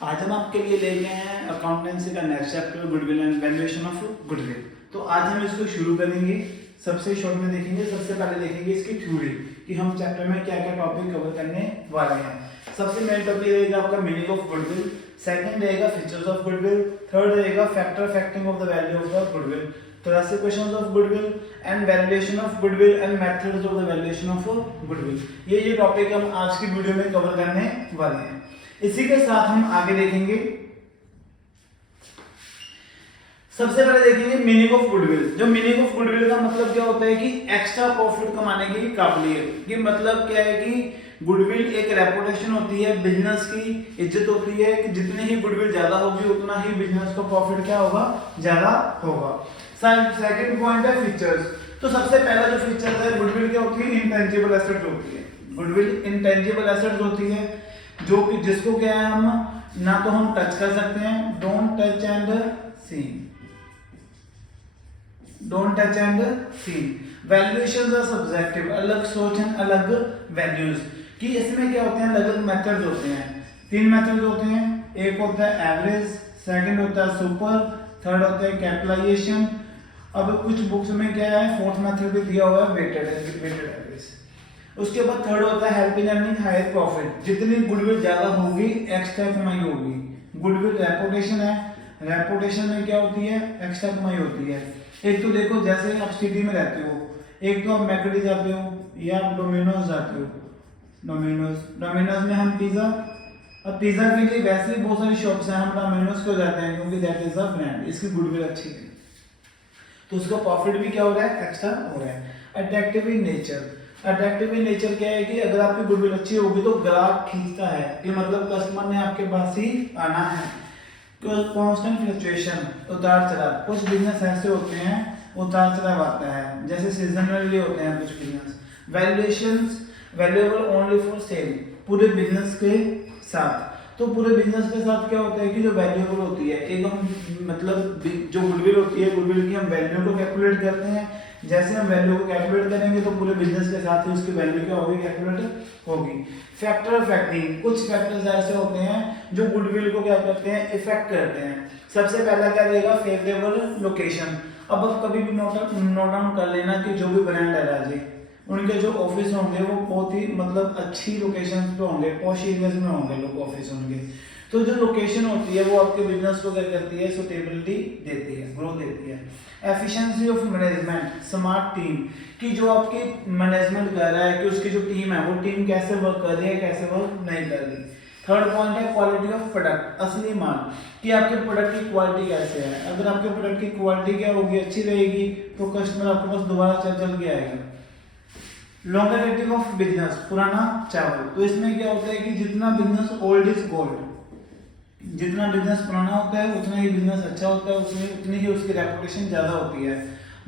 आज हम आपके लिए लेके आए हैं अकाउंटेंसी का next chapter goodwill and valuation of goodwill. तो आज हम इसको शुरू करेंगे। सबसे शॉर्ट में देखेंगे, सबसे पहले देखेंगे इसकी थ्योरी कि हम चैप्टर में क्या क्या टॉपिक कवर करने वाले हैं। सबसे मेन टॉपिक रहेगा आपका मीनिंग ऑफ गुडविल, सेकंड रहेगा फीचर्स ऑफ गुडविल, थर्ड रहेगा factor affecting of the value of the goodwill, classifications of goodwill and valuation of goodwill and methods of the valuation of goodwill. ये topic हम आज की video में cover करने वाले हैं। इसी के साथ हम आगे देखेंगे, सबसे पहले देखेंगे मीनिंग ऑफ गुडविल। जो मीनिंग ऑफ गुडविल का मतलब क्या होता है कि एक्स्ट्रा प्रॉफिट कमाने की काबिलियत। कि मतलब क्या है कि गुडविल एक रेपुटेशन होती है, बिजनेस की इज्जत होती है कि जितनी ही गुडविल ज्यादा होगी उतना ही बिजनेस का प्रॉफिट क्या होगा, ज्यादा होगा। सेकंड पॉइंट है फीचर्स। तो सबसे पहला जो फीचर है गुडविल क्या होती है, इंटेंजिबल एसेट होती है। गुडविल इंटेंजिबल एसेट होती है जो कि जिसको क्या है हम ना तो हम टच कर सकते हैं, don't touch and see, don't touch and see. Valuations are subjective, अलग सोच हैं, अलग वैल्यूज। कि इसमें क्या होते हैं, अलग अलग मेथड्स होते हैं। तीन मेथड्स होते हैं, एक होता है एवरेज, सेकंड होता है सुपर, थर्ड होता है कैपिटलाइजेशन। अब कुछ बुक्स में क्या है, फोर्थ मेथड भी दिया हुआ है, वेटेड एवरेज। उसके बाद थर्ड होता है हेल्पिंग अर्निंग हायर प्रॉफिट। जितनी गुडविल ज्यादा होगी एक्स्ट्रा कमाई होगी। गुडविल रेपुटेशन है, रेपुटेशन में क्या होती है, एक्स्ट्रा कमाई होती है। एक तो देखो जैसे आप सिटी में रहते हो, एक तो आप मैकडी जाते हो या आप डोमिनोज जाते हो। डोमिनोज में हम पिज्जा, अब पिज्जा के लिए वैसे ही बहुत सारी शॉप्स हैं, हम डोमिनोज को जाते हैं क्योंकि दैट इज अ ब्रांड, इसकी गुडविल अच्छी है तो उसका प्रॉफिट भी क्या हो रहा है, एक्स्ट्रा हो रहा है। Attractive in nature, attractive in nature क्या है कि अगर आपकी गुडविल अच्छी होगी तो ग्राहक खींचता है कि मतलब कस्टमर ने आपके पास ही आना है। कांस्टेंट फ्लक्चुएशन, उतार चढ़ाव। कुछ बिजनेस ऐसे होते हैं उतार चढ़ाव आता है, जैसे सीजनली होते हैं कुछ business. Valuations valuable only for sale, पूरे बिजनेस के साथ। तो पूरे बिजनेस के साथ क्या होता है कि जो वैल्यूएबल होती है, एक हम मतलब जो गुडविल होती है, गुडविल की हम वैल्यू को कैलकुलेट करते हैं। जैसे हम वैल्यू को कैलकुलेट करेंगे तो पूरे बिजनेस के साथ ही उसकी वैल्यू क्या होगी, कैलकुलेट होगी। फैक्टर फैक्टिंग, कुछ फैक्टर्स ऐसे होते हैं जो गुडविल को क्या करते हैं, इफेक्ट करते हैं। सबसे पहला क्या रहेगा, फेवरेबल लोकेशन। अब कभी भी नोट डाउन कर लेना कि जो भी ब्रांड है राजे, उनके जो ऑफिस होंगे वो बहुत ही मतलब अच्छी लोकेशन पे होंगे, पॉश एरियाज में होंगे लोग ऑफिस होंगे। तो जो लोकेशन होती है वो आपके बिजनेस को क्या करती है, सुटेबिलिटी देती है, ग्रोथ देती है। Efficiency of management, smart team. कि जो आपकी मैनेजमेंट कर रहा है कि उसकी जो टीम है वो टीम कैसे वर्क कर रही है, कैसे वर्क नहीं कर रही। थर्ड पॉइंट है क्वालिटी ऑफ प्रोडक्ट, असली माल। कि आपके प्रोडक्ट की क्वालिटी कैसे है। अगर आपके प्रोडक्ट की क्वालिटी क्या होगी, अच्छी रहेगी तो कस्टमर आपके पास दोबारा चल के आएगा। लॉन्गेविटी ऑफ बिजनेस, पुराना चावल। तो इसमें क्या होता है कि जितना बिजनेस ओल्ड इज गोल्ड, जितना बिजनेस पुराना होता है उतना ही बिजनेस अच्छा होता है, उसमें उतनी ही उसकी रेपुटेशन ज्यादा होती है।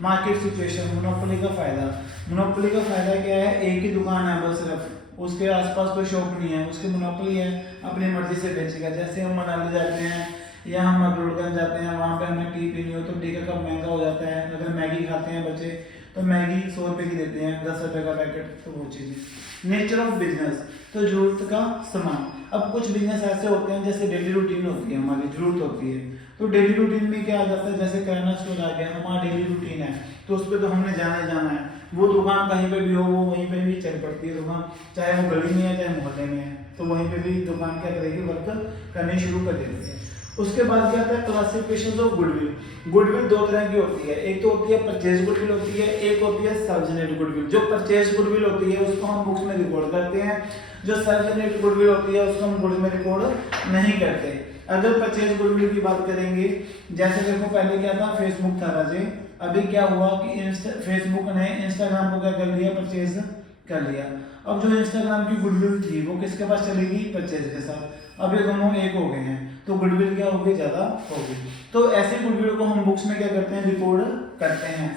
मार्केट सिचुएशन, मोनोपोली का फायदा। मोनोपोली का फायदा क्या है, एक ही दुकान है बस, सिर्फ उसके आसपास कोई शॉप नहीं है, उसकी मोनोपोली है, अपनी मर्जी से बेचेगा। जैसे हम मनाली जाते हैं या हम मकलोडगंज जाते हैं, वहाँ पे हमें टी पीनी हो तो टी का कप महंगा हो जाता है। अगर मैगी खाते हैं बच्चे तो मैगी 100 रुपए की देते हैं, 10 रुपए का पैकेट, तो वो चीज़ें। नेचर ऑफ बिजनेस, तो जरूरत का सामान। अब कुछ बिजनेस ऐसे होते हैं जैसे डेली रूटीन होती है, हमारी जरूरत होती है। तो डेली रूटीन में क्या आ जाता है, जैसे किराना स्टोर आ गया, हमारा डेली रूटीन है तो उस पर तो हमने जाना ही जाना है। वो दुकान कहीं पे भी हो वो वहीं पे भी चल पड़ती है दुकान, चाहे वो गली में है चाहे मोहल्ले में है, तो वहीं पे भी दुकान क्या करेगी, वर्क करनी शुरू कर देती है। उसके बाद क्या आता है, क्लासिफिकेशन ऑफ गुडविल। गुडविल दो तरह की होती है, एक तो होती है परचेज गुडविल होती है, एक होती है सेल्फ जनरेटेड गुडविल। जो परचेज गुडविल होती है उसको हम बुक्स में रिकॉर्ड करते हैं, जो सेल्फ जनरेटेड गुडविल होती है उसको हम बुक्स में रिकॉर्ड नहीं करते। अगर परचेज गुडविल की बात करेंगे, जैसे देखो पहले क्या था, फेसबुक था राजे, अभी क्या हुआ कि फेसबुक ने इंस्टाग्राम को क्या कर लिया, परचेज कर लिया। अब जो इंस्टाग्राम की गुडविल थी वो किसके पास चलेगी, परचेज के साथ। अब ये दोनों एक हो गए हैं तो गुडविल क्या होगी, ज्यादा होगी। तो ऐसे गुडविल को हम बुक्स में क्या करते हैं, रिकॉर्ड करते हैं,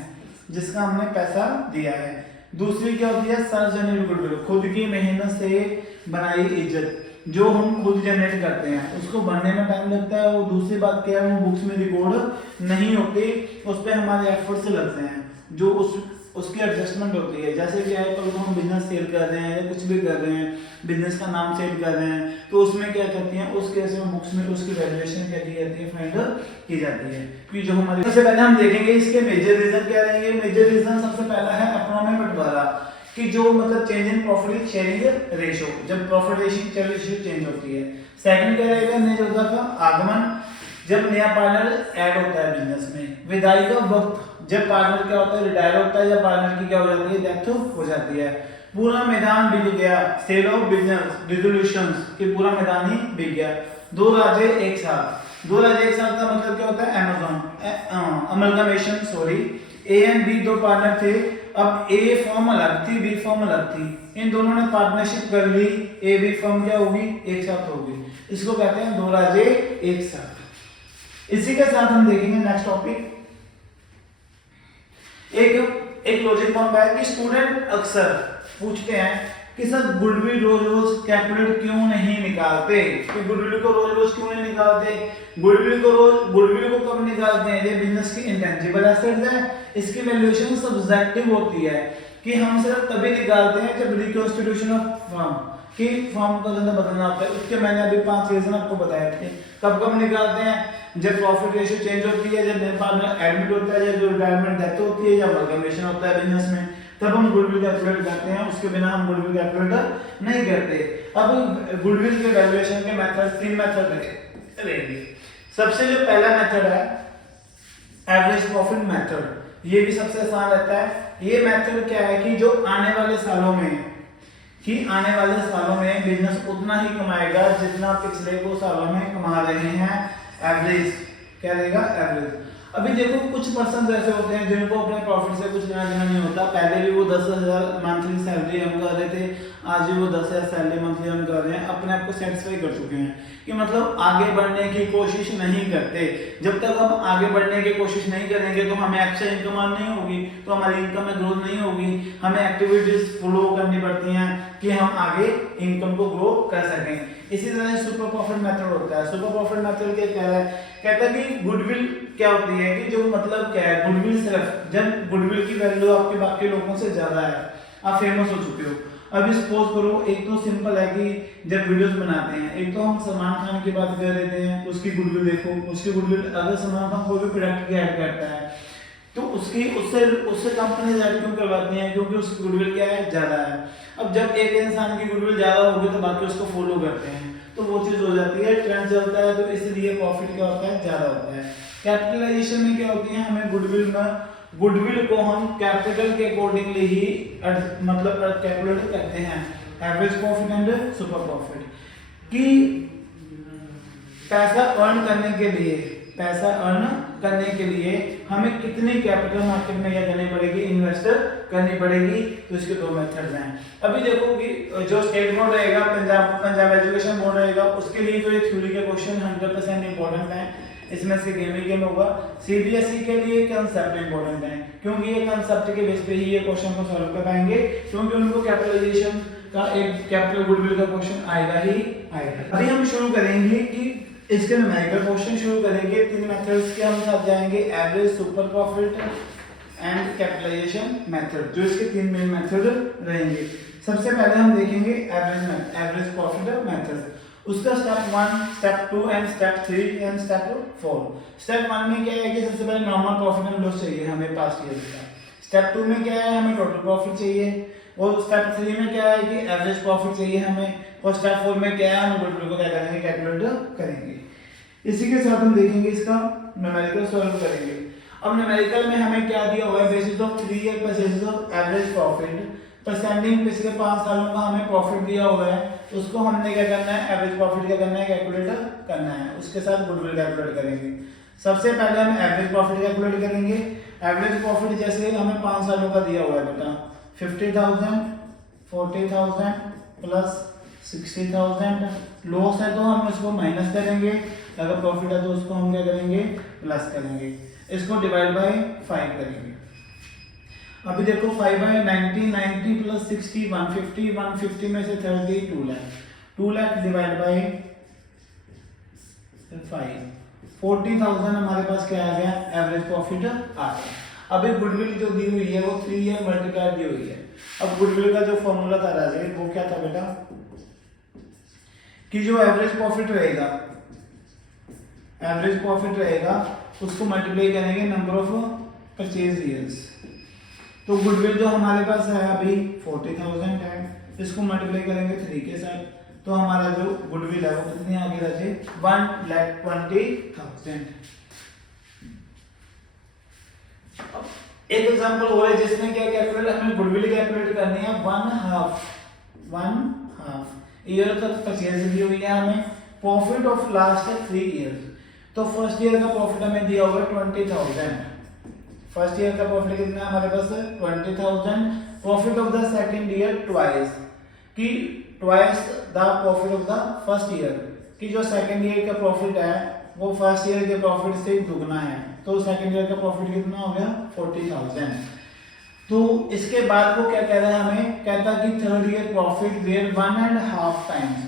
जिसका हमने पैसा दिया है। दूसरी क्या होती है, सेल्फ जनरेटेड गुडविल, खुद की मेहनत से बनाई इज्जत, जो हम खुद जनरेट करते हैं, उसको बनने में टाइम लगता है। वो दूसरी बात क्या है, वो बुक्स में रिकॉर्ड नहीं होती, उस पर हमारे एफर्ट्स लगते हैं। जो उस उसकी एडजस्टमेंट होती है। जैसे क्या है, कल को हम बिजनेस सेल कर रहे हैं या कुछ भी कर रहे हैं, बिजनेस का नाम सेल कर रहे हैं, तो उसमें क्या करती हैं, उस केस में बुक्स में उसकी वैल्यूएशन क्या की जाती है, फाइंड की जाती है। कि जो हमारे सबसे पहले हम देखेंगे इसके मेजर रीजन क्या रहेंगे। मेजर रीजन सबसे पहला है इकोनॉमी बंटवारा, कि जो मतलब change in profit sharing ratio, जब प्रॉफिट रेशियो चेंज होती है। सेकंड क्या रहेगा, नए योद्धा का आगमन, जब नया पार्टनर ऐड होता है बिजनेस में। विदाई का वक्त, जब पार्टनर क्या होता है, रिटायर होता है या पार्टनर की क्या हो जाती है, डेथ हो जाती है। पूरा मैदान बिक गया, सेल ऑफ बिजनेस डिसोल्यूशंस, कि पूरा मैदान ही बिक गया। दो राजे एक साथ, दो राजे एक साथ का मतलब क्या होता है, Amazon amalgamation, sorry. A and B दो पार्टनर थे, अब ए फर्म अलग थी, बी फर्म अलग थी, इन दोनों ने पार्टनरशिप कर ली, ए बी फर्म क्या होगी, एक साथ होगी। इसको कहते हैं दो राजे एक साथ। इसी के साथ हम देखेंगे नेक्स्ट टॉपिक, एक लॉजिक पंप है कि स्टूडेंट अक्सर पूछते हैं कि सर गुडविल रोज रोज कैलकुलेट क्यों नहीं निकालते, कि गुडविल को रोज रोज क्यों नहीं निकालते। गुडविल को कब निकालते हैं, ये बिजनेस की इंटेंजिबल एसेट्स है, इसकी वैल्यूएशन सब्जेक्टिव होती है, कि हम सिर्फ तभी निकालते हैं जब रिकॉन्स्टिट्यूशन ऑफ फर्म, कि फर्म का धंधा बदलना होता है। उसके मैंने अभी 5 रीजन आपको बताए थे। कब निकालते हैं, जब प्रॉफिट रेशियो चेंज होती है, जब नया पार्टनर एडमिट होता है, या जो रिटायरमेंट डेथ होती है, या अमलगमेशन होता है बिजनेस में, तब हम गुडविल कैलकुलेट करते हैं। उसके बिना हम गुडविल कैलकुलेट नहीं करते। अब गुडविल के वैल्यूएशन के मेथड, 3 मेथड रहेंगे। सबसे जो पहला मेथड है एवरेज प्रॉफिट मेथड, ये भी सबसे आसान रहता है। ये मेथड क्या है कि जो आने वाले सालों में बिजनेस उतना ही कमाएगा जितना पिछले 2 सालों में कमा रहे हैं। एवरेज क्या रहेगा, एवरेज। अभी देखो कुछ पर्सन ऐसे होते हैं जिनको अपने प्रॉफिट से कुछ लेना देना नहीं होता। पहले भी वो 10,000 मंथली सैलरी अर्न कर रहे थे, आज भी वो 10,000 सैलरी मंथली अर्न कर रहे हैं, अपने आप को सेटिस्फाई कर चुके हैं, कि मतलब आगे बढ़ने की कोशिश नहीं करते। जब तक हम आगे बढ़ने की कोशिश नहीं करेंगे तो हमें एक्स्ट्रा इनकम अर्न नहीं होगी, तो हमारी इनकम में ग्रोथ नहीं होगी। हमें एक्टिविटीज फॉलो करनी पड़ती हैं कि हम आगे इनकम को ग्रो कर सकें। इसी तरह सुपर प्रॉफिट मेथड होता है। सुपर प्रॉफिट मेथड क्या कह रहा है, कहता है कि गुडविल क्या होती है, कि जो मतलब क्या है, गुडविल सिर्फ जब गुडविल की वैल्यू आपके बाकी लोगों से ज्यादा है, आप फेमस हो चुके हो। अभी सपोज करो, एक तो सिंपल है कि जब वीडियोस बनाते हैं, एक तो हम सलमान खान की बात कर रहे हैं, उसकी गुडविल देखो, उसकी गुडविल अगर सलमान खान कोई भी प्रोडक्ट की ऐड करता है तो उससे कंपनी ऐड क्यों करवाती हैं, क्योंकि उसकी गुडविल क्या है, ज्यादा है। अब जब एक इंसान की गुडविल ज्यादा होगी तो बाकी उसको फॉलो करते हैं, तो वो चीज हो जाती है, ट्रेंड चलता है, तो इसलिए प्रॉफिट क्या होता है, ज्यादा होता है। कैपिटलाइजेशन में क्या होती है, हमें गुडविल को हम कैपिटल के अकॉर्डिंगली ही मतलब कैलकुलेट करते हैं। Average profit and super profit, कि पैसा अर्न करने के लिए हमें कितनी कैपिटल मार्केट में क्या करनी पड़ेगी, इन्वेस्ट करनी पड़ेगी। तो इसके 2 मेथड्स हैं। अभी देखो कि जो स्टेट बोर्ड रहेगा, पंजाब एजुकेशन बोर्ड रहेगा, उसके लिए तो ये थ्योरी के क्वेश्चन 100% इंपॉर्टेंट है, इसमें से गेम होगा। सीबीएसई के लिए कंसेप्ट इंपॉर्टेंट है, क्योंकि ये कंसेप्ट के बेस पे ही ये क्वेश्चन को सॉल्व कर पाएंगे, क्योंकि उनको कैपिटलाइजेशन का एक कैपिटल गुडविल का क्वेश्चन आएगा ही आएगा। अभी हम शुरू करेंगे कि इसके न्यूमेरिकल क्वेश्चन शुरू करेंगे। 3 मेथड्स के हम साथ जाएंगे, average, super profit and capitalization method, जो इसके 3 मेन मेथड रहेंगे। सबसे पहले हम देखेंगे एवरेज प्रॉफिट मेथड। उसका step 1, step 2 and step 3 and step 4। Step 1 में क्या है कि सबसे पहले नॉर्मल प्रॉफिट एंड लॉस चाहिए हमें पास्ट ईयर का। स्टेप 2 में क्या है, हमें टोटल प्रॉफिट चाहिए, और स्टेप 3 में क्या है कि एवरेज प्रॉफिट चाहिए हमें, और स्टेप 4 में क्या है, हम गुडविल को क्या करेंगे, कैलकुलेट करेंगे। इसी के साथ हम देखेंगे इसका न्यूमेरिकल सॉल्व करेंगे। अब न्यूमेरिकल में हमें क्या दिया हुआ है, basis of 3 year basis of average profit, परसेंटिंग पिछले 5 सालों का हमें प्रॉफिट दिया हुआ है, उसको हमने क्या करना है, एवरेज प्रॉफिट क्या करना है, कैलकुलेट करना है, उसके साथ गुडविल कैलकुलेट करेंगे। सबसे पहले हम एवरेज प्रॉफिट कैलकुलेट करेंगे। एवरेज प्रॉफिट जैसे हमें 5 सालों का दिया हुआ है बेटा, 50,000, 40,000 प्लस 60,000। लॉस है तो हम इसको माइनस करेंगे, अगर प्रॉफिट है तो उसको हम क्या करेंगे, प्लस करेंगे, इसको डिवाइड बाय 5 करेंगे। अभी देखो 5 बाय 90, 90 प्लस 60 150, 150 में से 30 2 लाख, 2 लाख डिवाइड बाय 5, 40,000 हमारे पास क्या आ गया, एवरेज प्रॉफिट आ गया। अभी गुडविल जो दी हुई है वो 3 ईयर मल्टीप्लाई दी हुई है। अब गुडविल का जो फॉर्मूला था राजे वो क्या था बेटा कि जो एवरेज प्रॉफिट रहेगा उसको मल्टीप्लाई करेंगे नंबर ऑफ परचेज ईयर्स। तो गुडविल जो हमारे पास है अभी 40,000 है, इसको मल्टीप्लाई करेंगे 3 के साथ, तो हमारा जो गुडविल है वो कितनी आ गई राजे 1,20,000। एक एग्जांपल हो रहा है जिसमें क्या कैलकुलेट हमें गुडविल कैलकुलेट करनी है 1/2 ईयर तक परचेज दी हुई है हमें, प्रॉफिट ऑफ लास्ट है 3 ईयर्स। तो फर्स्ट ईयर का प्रॉफिट हमें दिया हुआ है 20,000। फर्स्ट ईयर का प्रॉफिट कितना है हमारे पास 20,000। Profit of the second year twice the profit of the first year, कि जो सेकंड ईयर का प्रॉफिट है वो फर्स्ट ईयर के प्रॉफिट से दुगना है, तो सेकंड ईयर का प्रॉफिट कितना हो गया 40,000। तो इसके बाद वो क्या कह रहा है हमें, कहता है कि third year profit were 1.5 times.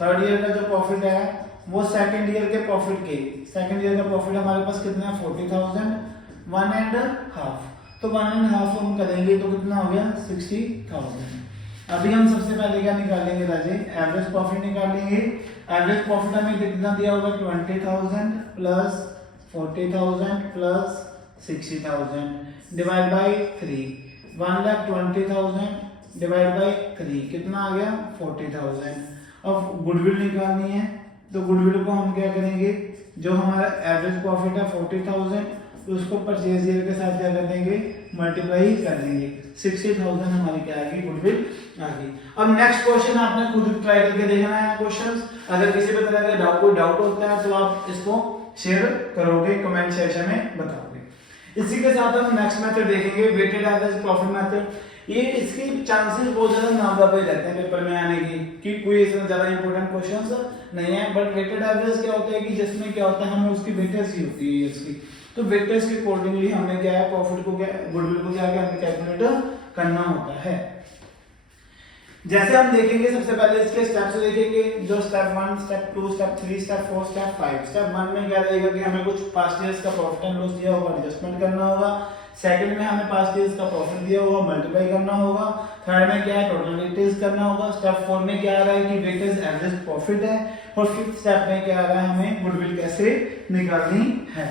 Third year का जो प्रॉफिट है वो सेकंड ईयर के प्रॉफिट के, सेकंड ईयर का प्रॉफिट हमारे पास कितना है 40,000, 1.5, तो 1.5 हम करेंगे तो कितना हो गया 60,000। अभी हम सबसे पहले क्या निकालेंगे राजे, एवरेज प्रॉफिट निकालेंगे। एवरेज प्रॉफिट हमें कितना दिया होगा 20,000 plus 40,000 plus 60,000 divide by 3, 1,20,000 divide by 3 कितना आ गया 40,000। अब गुडविल निकालनी है, तो गुडविल को हम क्या करेंगे, जो हमारा एवरेज प्रॉफिट है 40,000 तो उसको परचेज ईयर के साथ क्या कर देंगे मल्टीप्लाई कर देंगे, 60,000 हमारी क्या आएगी गुडविल आ गई। अब नेक्स्ट क्वेश्चन आपने खुद ट्राई करके देखना है क्वेश्चंस। अगर किसी भी तरह का कोई डाउट होता है तो आप इसको शेयर करोगे, कमेंट सेक्शन में बताओगे। इसी के साथ हम नेक्स्ट मेथड देखेंगे वेटेड एवरेज प्रॉफिट मेथड। ये इसकी चांसेस बहुत ज्यादा नादाबाई रहते हैं पेपर में आने की, कि कोई इसमें ज्यादा इंपॉर्टेंट क्वेश्चंस नहीं है। बट वेटेड एवरेज क्या होता है कि जिसमें क्या होता है हमें उसकी वेटेज ही होती है इसकी, तो वेटेज के अकॉर्डिंगली हमें क्या है प्रॉफिट को क्या गुडविल को क्या हमें कैलकुलेट करना होता है। जैसे हम देखेंगे सबसे पहले इसके स्टेप्स देखेंगे, जो step 1, step 2, step 3, step 4, step 5। Step 1 में क्या रहेगा कि हमें कुछ पास्ट ईयर्स का प्रॉफिट एंड लॉस दिया होगा, एडजस्टमेंट करना होगा। सेकंड में हमें पास्ट ईयर्स का प्रॉफिट दिया होगा, मल्टीप्लाई करना होगा। थर्ड में क्या है टोटल वेटेज करना होगा। स्टेप 4 में क्या आ रहा है कि वेटेज एवरेज प्रॉफिट है। और फिफ्थ स्टेप में क्या आ रहा है हमें गुडविल कैसे निकालनी है।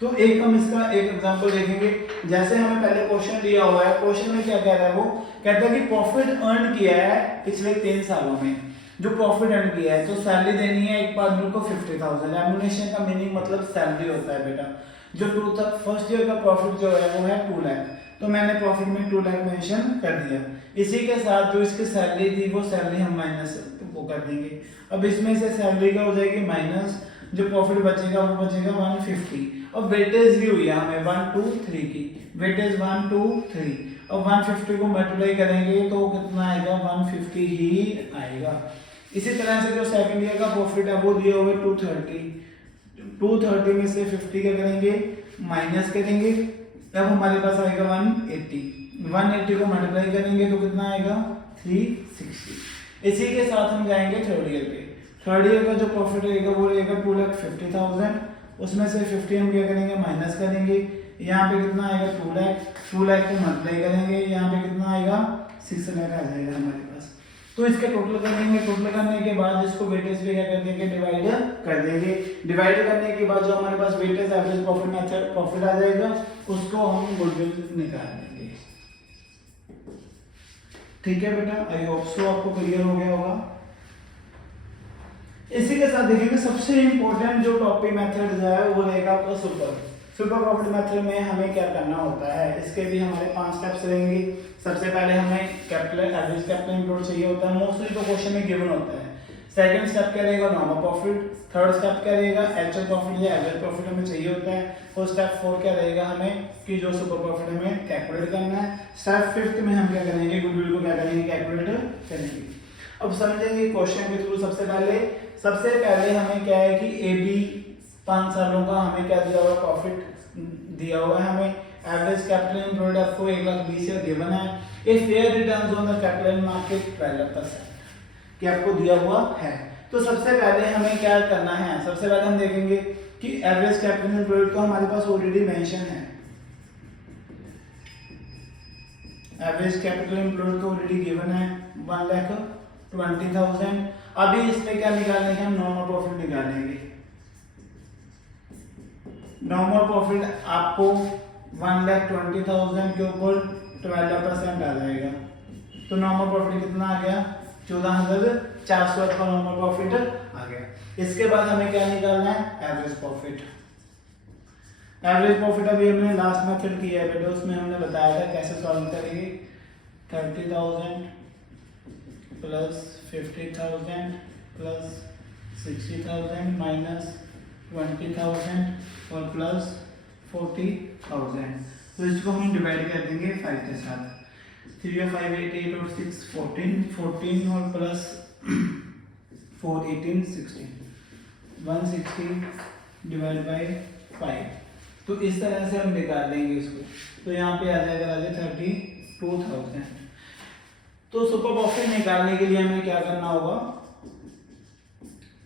तो एक हम इसका एक एग्जांपल देखेंगे। जैसे हमें पहले क्वेश्चन दिया हुआ है, क्वेश्चन में क्या कह रहा है वो कहता है कि प्रॉफिट अर्न किया है पिछले 3 सालों में, जो प्रॉफिट अर्न किया है तो सैलरी देनी है एक आदमी को 50,000। एमुनेशन का मीनिंग मतलब सैलरी होता है बेटा। जो फर्स्ट ईयर का प्रॉफिट जो है वो है 2 लाख, तो मैंने प्रॉफिट में 2 लाख मेंशन कर दिया। इसी के साथ जो इसकी सैलरी थी वो सैलरी हम माइनस वो कर देंगे। अब इसमें से सैलरी का हो जाएगी माइनस, जो प्रॉफिट बचेगा वो बचेगा 150। अब वेटेज भी हुई है हमें 1 2 3 की, वेटेज 1 2 3। अब 150 को मल्टीप्लाई करेंगे तो कितना आएगा 150 ही आएगा। इसी तरह से जो सेकंड ईयर का प्रॉफिट है वो दिया हुआ है 230 में से 50 क्या करेंगे माइनस करेंगे, तब हमारे पास आएगा 180 को मल्टीप्लाई करेंगे तो कितना आएगा 360। इसी के साथ हम जाएंगे थर्ड ईयर पे। थर्ड ईयर का जो प्रॉफिट रहेगा वो रहेगा 2,50,000, उसमें से 50 हम क्या करेंगे माइनस करेंगे। यहाँ पे कितना आएगा 2 लाख को मल्टीप्लाई करेंगे, यहाँ पे कितना आएगा 6 लाख आ जाएगा हमारे पास। तो इसके टोटल करेंगे, टोटल करने के बाद इसको वेटेज पे क्या कर देंगे डिवाइड कर देंगे। डिवाइड करने के बाद जो हमारे पास weightage average profit method profit आ जाएगा, उसको हम गुडविल निकाल देंगे। ठीक है बेटा, आई होप सो आपको क्लियर हो गया होगा। इसी के साथ देखेंगे सबसे इंपॉर्टेंट जो टॉपिक मेथड है वो रहेगा आपका सुपर प्रॉफिट मेथड में हमें क्या करना होता है। इसके भी हमारे 5 स्टेप्स रहेंगे। सबसे पहले हमें कैपिटल एवरेज कैपिटल इनपुट चाहिए होता है, मोस्टली तो क्वेश्चन में गिवन होता है। सेकंड स्टेप क्या रहेगा नॉर्मल प्रॉफिट। थर्ड स्टेप क्या रहेगा एक्चुअल प्रॉफिट या एवरेज प्रॉफिट हमें चाहिए होता है। और स्टेप 4 क्या रहेगा हमें कि जो सुपर प्रॉफिट हमें कैलकुलेट करना है। स्टेप 5 में हम क्या करेंगे गुडविल को क्या करेंगे कैलकुलेट करेंगे। अब समझेंगे क्वेश्चन के थ्रू। सबसे पहले हमें क्या है कि AB 5 सालों का हमें क्या दिया हुआ प्रॉफिट दिया हुआ है हमें। एवरेज कैपिटल एम्प्लॉयड आपको 1,20,000 गिवन है। A fair returns on the capital market 12% कि आपको दिया हुआ है। तो सबसे पहले हमें क्या करना है, सबसे पहले हम देखेंगे कि एवरेज कैपिटल एम्प्लॉयड तो हमारे पास ऑलरेडी मेंशन है। एवरेज कैपिटल एम्प्लॉयड तो ऑलरेडी गिवन है 1,20,000। अभी इसमें क्या निकालेंगे हम, नॉर्मल प्रॉफिट निकालेंगे। नॉर्मल प्रॉफिट आपको 1,20,000 के ऊपर 12% आ जाएगा, तो नॉर्मल प्रॉफिट कितना आ गया, 14,400 का नॉर्मल प्रॉफिट आ गया। इसके बाद हमें क्या निकालना है, एवरेज प्रॉफिट। एवरेज प्रॉफिट अभी हमने लास्ट मेथड किया है बेटा, उसमें हमने बताया था कैसे सॉल्व करेंगे। 30,000 प्लस 50,000 प्लस 60,000 माइनस 20,000 और प्लस 40,000। तो इसको हम डिवाइड कर देंगे 5 के साथ। 3 और 5 8 8 और 6 14 और प्लस 4 18 16 160 डिवाइड बाय 5। तो इस तरह से हम निकाल लेंगे इसको। तो यहाँ पे आ जाएगा राजे 32,000। तो सुपर प्रॉफिट निकालने के लिए हमें क्या करना होगा,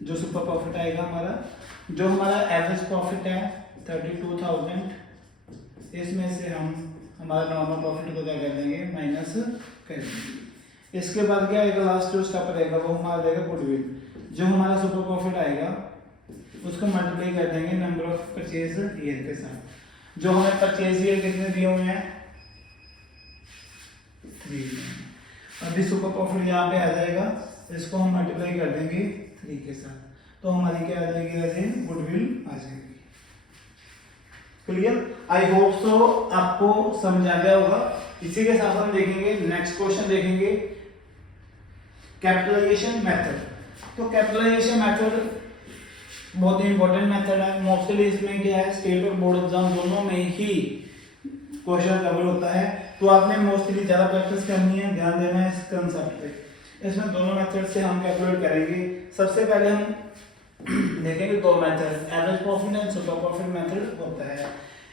जो सुपर प्रॉफिट आएगा हमारा, जो हमारा एवरेज प्रॉफिट है 32,000, इसमें से हम हमारा नॉर्मल प्रॉफिट को क्या कर देंगे, माइनस कर देंगे। इसके बाद क्या आएगा, लास्ट जो स्टेप रहेगा वो हमारा रहेगा गुडविल। जो हमारा सुपर प्रॉफिट आएगा उसको मल्टीप्लाई कर देंगे नंबर ऑफ परचेज ईयर के साथ। जो हमें परचेज ईयर कितने दिए हुए हैं, 3। अभी सुपर प्रॉफिट यहाँ पे आ जाएगा, इसको हम मल्टीप्लाई कर देंगे 3 के साथ, तो हमारी क्या आ जाएगी, गुडविल आ जाएगी। क्लियर? आई होप सो आपको समझ आ गया होगा। इसी के साथ हम देखेंगे नेक्स्ट क्वेश्चन, देखेंगे कैपिटलाइजेशन मेथड। तो कैपिटलाइजेशन मेथड बहुत ही इंपॉर्टेंट मेथड है। मोस्टली इसमें क्या है, स्टेट और बोर्ड एग्जाम दोनों में ही क्वेश्चन कवर होता है, तो आपने मोस्टली ज़्यादा प्रैक्टिस करनी है, ध्यान देना है इस कंसेप्ट पे। इसमें दोनों मेथड से हम कैलकुलेट करेंगे। सबसे पहले हम देखेंगे 2 method, average profit and super profit method होता है।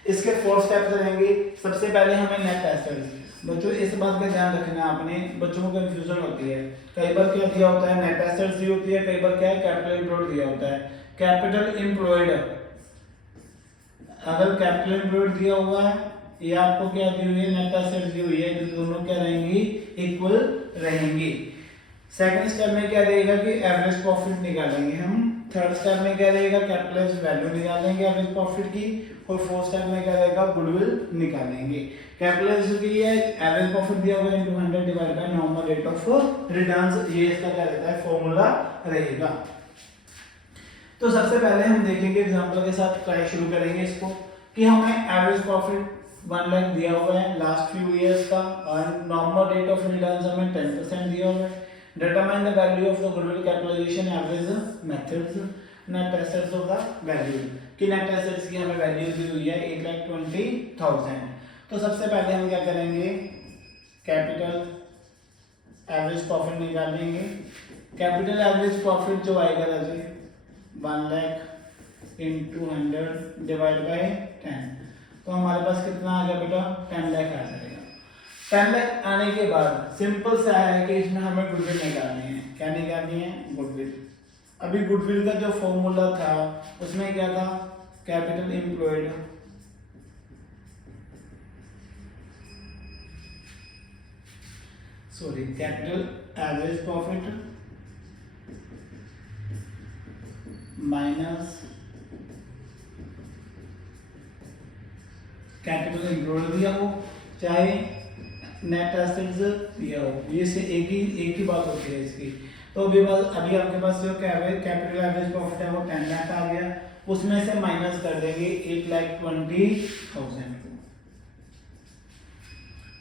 इसके 4 स्टेप्स रहेंगे। सबसे पहले हमें नेट एसेट्स, बच्चों इस बात का ध्यान रखना, आपने बच्चों को कंफ्यूजन होती है, कई बार क्या दिया होता है, नेट एसेट्स दी होती है, कई बार क्या है, कैपिटल एम्प्लॉयड दिया होता है। कैपिटल एम्प्लॉयड, अगर कैपिटल एम्प्लॉयड दिया हुआ है, ये आपको क्या दी हुई है, नेट एसेट्स दी हुई है, तो दोनों क्या रहेंगी, इक्वल रहेंगी। सेकंड स्टेप में क्या रहेगा कि एवरेज प्रॉफिट निकालेंगे हम। थर्ड स्टेप में क्या रहेगा, कैपिटलाइज्ड वैल्यू निकालेंगे एवरेज प्रॉफिट की। और फोर्थ स्टेप में क्या रहेगा, गुडविल निकालेंगे। कैपिटलाइज्ड की है, एवरेज प्रॉफिट दिया हुआ है into 100 divide by normal rate of returns, ये इसका क्या रहता है, फॉर्मूला रहेगा। तो सबसे पहले हम देखेंगे एग्जांपल के साथ, ट्राई शुरू करेंगे इसको कि हमें एवरेज प्रॉफिट 1 लाख दिया हुआ है लास्ट फ्यू इयर्स का, और नॉर्मल रेट ऑफ रिटर्न्स हमें 10% दिया हुआ है। Determine the value of the goodwill capitalization average methods, net assets of the value, कि net assets की हमें वैल्यू दी हुई है 1,20,000। तो सबसे पहले हम क्या करेंगे, कैपिटल एवरेज प्रॉफिट निकालेंगे। कैपिटल एवरेज प्रॉफिट जो आएगा राजी 1 लाख इंटू 100 डिवाइड बाय 10, तो हमारे पास कितना आ गया बेटा, 10 लाख आ जाएगा। 10 लाख आने के बाद सिंपल सा है कि इसमें हमें गुडविल निकालनी है। क्या निकालनी है, गुडविल। अभी गुडविल का जो फॉर्मूला था उसमें क्या था, capital employed capital average profit minus capital employed दिया हो चाहे नेट एसेट्स दिया हो, ये से एक ही बात होती है इसकी। तो अभी आपके पास जो कैपिटल एवरेज प्रॉफिट है वो 10 लाख आ गया, उसमें से माइनस कर देंगे 1,20,000 को।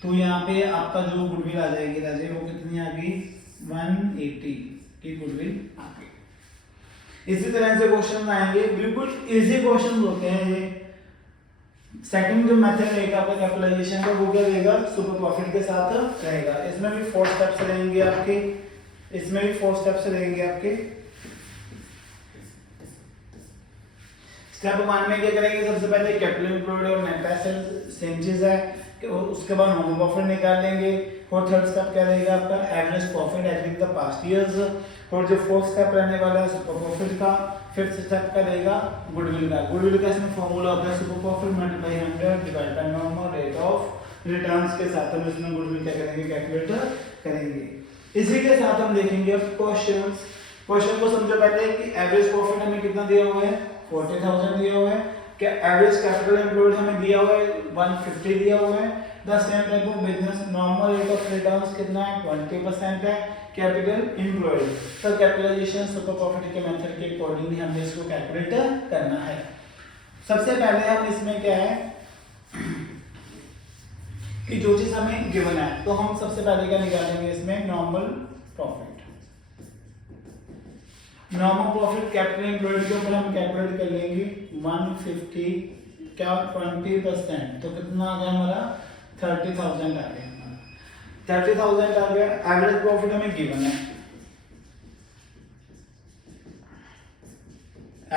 तो यहाँ पे आपका जो गुडविल आ जाएगी राजे, वो कितनी आ गई, 180 की गुडविल आ गई। इसी तरह से क्वेश्चन आएंगे, बिल्कुल इजी क्वेश्चन होते हैं ये। सेकंड जो मेथड रहेगा आपका कैपिटलाइजेशन का, वो क्या रहेगा, सुपर प्रॉफिट के साथ रहेगा। इसमें भी 4 स्टेप्स रहेंगे आपके, स्टेप 1 में क्या करेंगे, सबसे पहले कैपिटल एम्प्लॉयड और नेट एसेट्स सेम चीज है, उसके बाद नॉर्मल प्रॉफिट निकाल लेंगे। और थर्ड स्टेप क्या रहेगा आपका, average profit average the past years. और जो फोर्थ स्टेप रहने वाला है सुपर प्रॉफिट का। फिफ्थ स्टेप का रहेगा गुडविल का। गुडविल का इसमें फॉर्मूला होता है super profit multiply 100 divide by normal rate of returns के साथ हम इसमें गुडविल क्या करेंगे, कैलकुलेट करेंगे। इसी के साथ हम देखेंगे अब क्वेश्चंस। क्वेश्चन को समझो पहले कि एवरेज प्रॉफिट हमें कितना दिया हुआ है, 40,000 दिया हुआ है। क्या एवरेज कैपिटल एम्प्लॉयड हमें दिया हुआ है 150 दिया हुआ है। The same type of business normal rate of returns कितना है, 20% है। कैपिटल एम्प्लॉयड तो कैपिटलाइजेशन सुपर प्रॉफिट के मेथड के अकॉर्डिंगली हमें इसको कैलकुलेट करना है। सबसे पहले हम इसमें क्या है कि जो चीज हमें गिवन है तो हम सबसे पहले क्या निकालेंगे इसमें, normal profit. Normal profit capital employed के ऊपर हम कैलकुलेट कर लेंगे 150 क्या 20% तो कितना आ गया हमारा 30,000 आ गया हमारा 30,000 आ गया। एवरेज प्रॉफिट हमें गिवन है,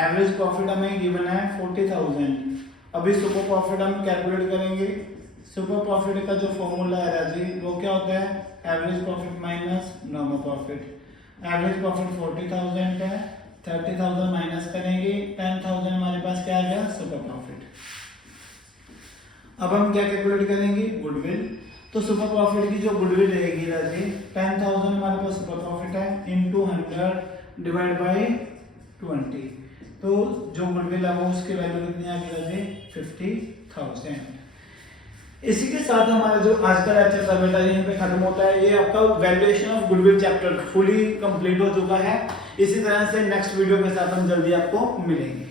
एवरेज प्रॉफिट हमें गिवन है 40,000। अभी सुपर प्रॉफिट हम कैलकुलेट करेंगे। सुपर प्रॉफिट का जो फॉर्मूला है राजी वो क्या होता है, average profit minus normal profit. Average profit 40,000 है, 30,000 माइनस करेंगे 10,000 हमारे पास क्या आ गया, सुपर प्रॉफिट। अब हम क्या कैलकुलेट करेंगे, गुडविल। तो सुपर प्रॉफिट की जो गुडविल रहेगी राजी 10,000 हमारे पास सुपर प्रॉफिट है इनटू 100 डिवाइड बाय 20 तो जो गुडविल है वो उसकी वैल्यू कितनी आ गई राजी 50,000। इसी के साथ हमारा जो आज का लेक्चर था बेटा यहीं पे खत्म होता है। ये आपका valuation of goodwill chapter fully complete हो चुका है। इसी तरह से नेक्स्ट वीडियो के साथ हम जल्दी आपको मिलेंगे।